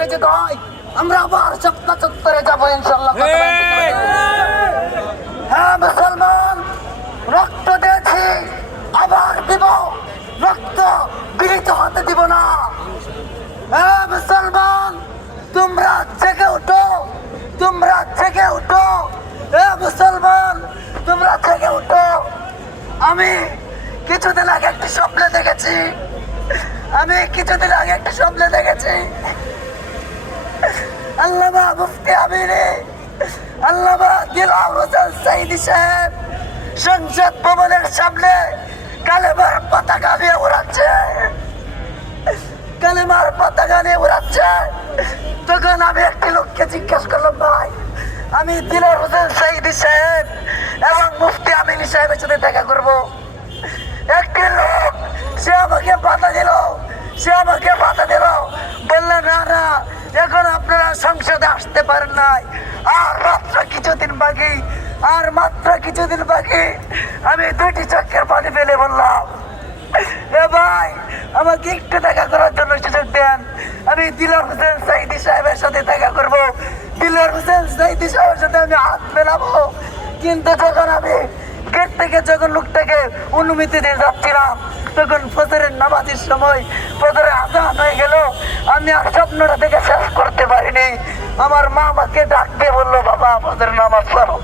চত্বরে যেতে হয়, আমরা আবার শাপলা চত্বরে যাবো ইনশাল্লাহ। হ্যাঁ মুসলমান, রক্ত দিয়েছি, আবার দিব, রক্ত বিলিত হতে দিব না। হ্যাঁ মুসলমান, তোমরা জেগে উঠো, তোমরা জেগে উঠো। হ্যাঁ মুসলমান, তোমরা জেগে উঠো। আমি কিছুদিন আগে একটি স্বপ্নে দেখেছি, আল্লামা মুফতি আমিরে, আল্লামা দিলওয়ার হোসেন সাঈদী সাহেব সংসদ ভবনের সামনে কালেমার পতাকা নিয়ে উড়াচ্ছে। তখন আমি একটি লোককে জিজ্ঞেস করলাম, ভাই আমি দিলওয়ার হোসেন সাঈদী সাহেব এবং মুফতি আমিনী সাহেবের সাথে দেখা করবো। একটি লোক সে আমাকে বাধা দিল, বললে না না, এখন আপনারা সংসদে আসতে পারেন নাই, আর মাত্র কিছুদিন বাকি। আমি দুইটি চোখের পানি ফেলে বললাম, এ ভাই আমাকে একটু দেখা করার জন্য সুযোগ দেন, আমি দিলওয়ার হোসেন সাঈদী সাহেবের সাথে দেখা করবো, দিলওয়ার হোসেন সাঈদী সাহেবের সাথে আমি হাত মেলাবো। কিন্তু যখন আমি গেট থেকে লোকটাকে অনুমতি দিয়ে যাচ্ছিলাম, তখন ফজরের নামাজের সময় ফজরের আজান হয়ে গেল। আমি আর স্বপ্নটা থেকে শেষ করতে পারিনি। আমার মা আমাকে ডাক দিয়ে বললো, বাবা ফজরের নামাজ পড়ো।